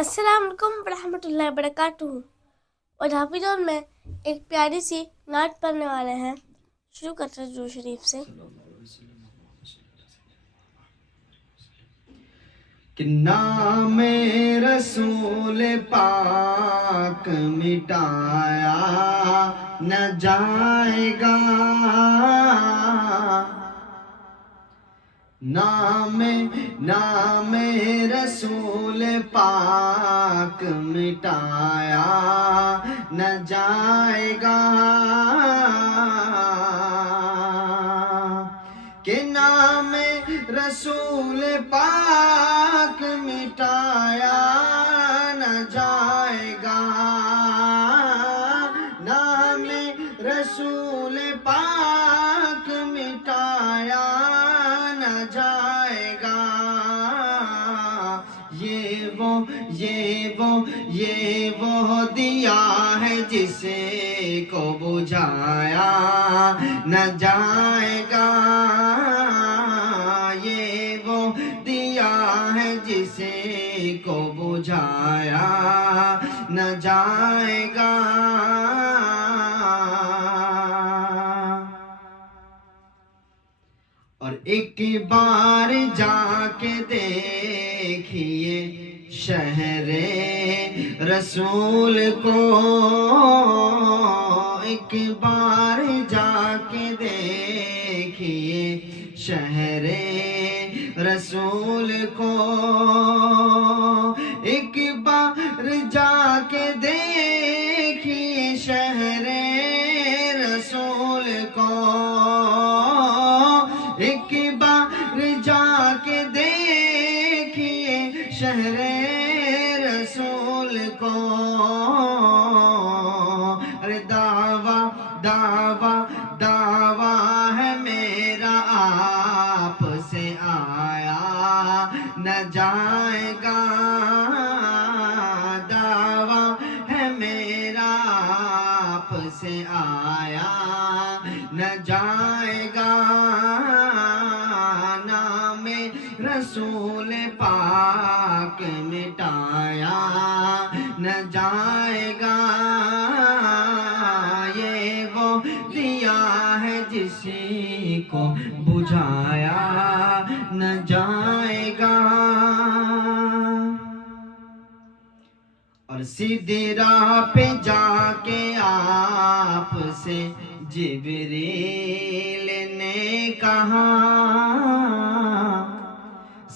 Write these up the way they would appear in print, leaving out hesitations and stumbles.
السلام علیکم ورحمۃ اللہ وبرکاتہ. اور حافظ اور میں ایک پیاری سی نعت پڑھنے والے ہیں. شروع کرتے ہیں درود شریف سے. کہ نام رسول پاک مٹایا نہ جائے گا، نام رسول پاک مٹایا نہ جائے گا، کہ نام رسول پاک مٹایا نہ جائے گا، نام رسول پاک مٹایا نہ جائے گا. یہ وہ دیا ہے جسے کو بجھایا نہ جائے گا، یہ وہ دیا ہے جسے کو بجھایا نہ جائے گا. اور ایک بار جا کے دیکھیے شہر رسول کو، ایک بار جا کے دیکھیے شہر رسول کو، ایک بار جا کے دیکھیے شہر رسول کو، ایک بار جا کے دیکھیے شہر رسول کو. ارے دعویٰ ہے میرا آپ سے آیا نہ جائے گا، دعویٰ ہے میرا آپ سے آیا نہ جائے گا، نام رسول پاک مٹایا نہ جائے گا. یہ وہ دیا ہے جسی کو بجھایا نہ جائے گا. اور سیدھی راہ پہ جا کے آپ سے جبریل نے کہا،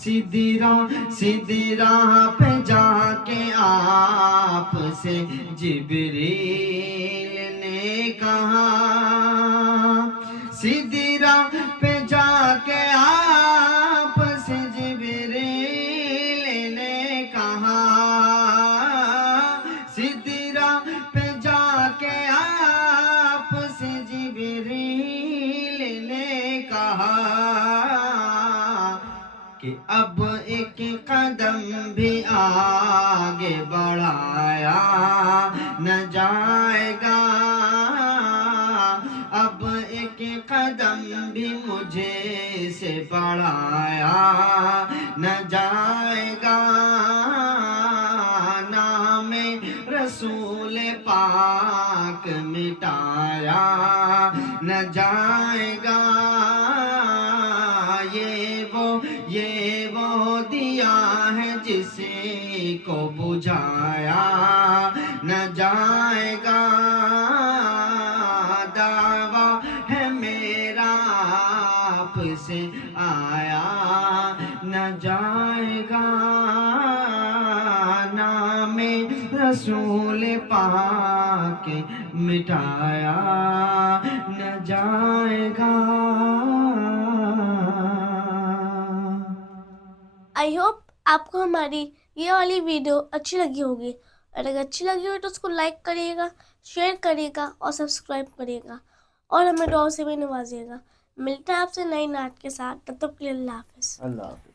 سیدھی راہ پہ جا کے آپ سے جبریل نے کہا، سیدھی راہ پہ جا کے آپ سے جبریل نے کہا، سیدھی راہ پہ جا کے آپ سے جبریل نے کہا کہ اب ایک قدم بھی آگے بڑھایا نہ جائے گا، اب ایک قدم بھی مجھے سے بڑھایا نہ جائے گا، نام رسول پاک مٹایا نہ جائے گا. یہ وہ دیا ہے جسے کو بجھایا نہ جائے گا، دعویٰ ہے میرا آپ سے آیا نہ جائے گا، نام رسول پاک مٹایا نہ جائے گا. آئی ہوپ آپ کو ہماری یہ والی ویڈیو اچھی لگی ہوگی. اور اگر اچھی لگی ہو تو اس کو لائک کریے گا، شیئر کریے گا اور سبسکرائب کریے گا، اور ہمیں دعاؤں سے بھی نوازیے گا. ملتے ہیں آپ سے نئی نعت کے ساتھ. تب تک کے لیے اللہ حافظ. اللہ حافظ.